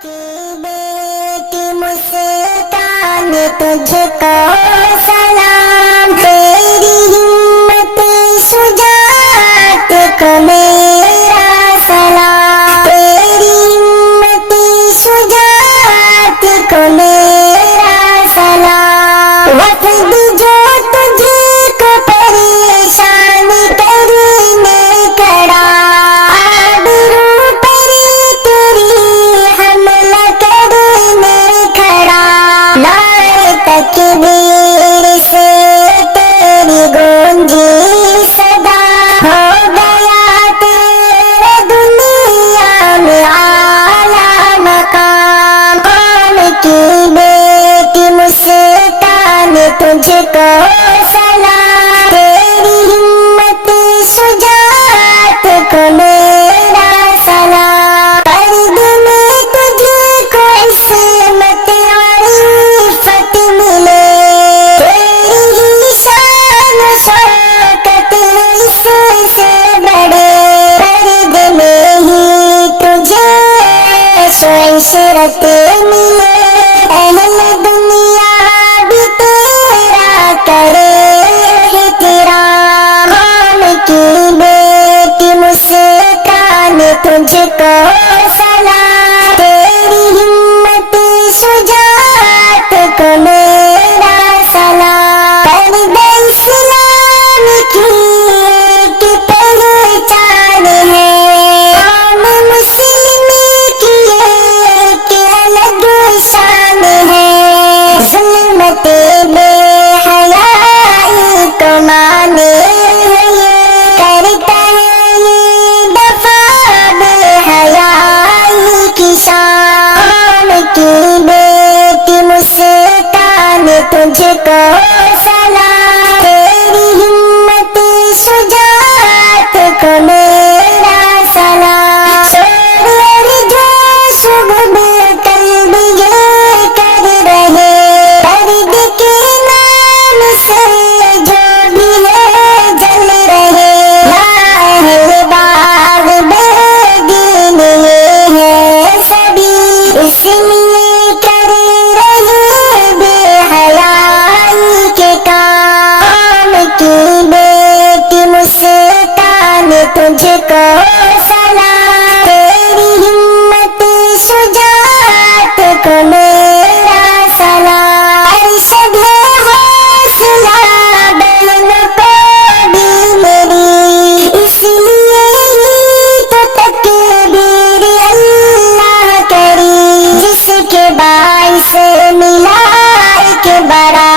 की बेटी मुस्कान तुझको सलाम, तेरी हिम्मत शुजाअत को मेरा सलाम, तेरी हिम्मत शुजाअत को मेरा सलाम। वफद जो तुझको परेशान करने खड़ा, आबरू पर तेरी हमला करने खड़ा, नारे तकबीर से तेरी गूंजी सदा, हो गया तेरे दुनिया में आला मकाम। कौम की बेटी मुस्कान तुझको सलाम, तेरी हिम्मत शुजाअत को मेरा सलाम। पर्द में तुझको इस्मत और इफ़्फ़त मिले, तेरी ही शान शौकत इससे बड़े, पर्द में ही तुझे इशरत मिले, अहले दुनिया भी तेरा करे एहतराम। कौम की बेटी मुस्कान तुझको सलाम, तेरी हिम्मत शुजाअत को मेरा सलाम। पर्दे इस्लाम की एक पहचान है, कौम मुस्लिम की एक अलग शान है, ज़ुल्मते बेहयाई को माने ये, करता है ये दफा बेहयाई की शान। कौम की बेटी मुस्कान तुझको सलाम, तेरी हिम्मत शुजाअत को मेरा सलाम। शोर और जोश गुबे कल्ब ये कर रहे, दर्द के नाम से जो भी है जल रहे, या अहले बाग बेदीन ये है सभी, इसलिए कर रहे बेहयाई के काम। की बेटी मुस्कान तुझको सलाम, तेरी हिम्मत शुजाअत को मेरा सलाम। अरशद है हौसला बहनों को भी मेरी, इसलिए ही तो तकबीर अल्लाह करी, जिसके बाइस मिला एक बड़ा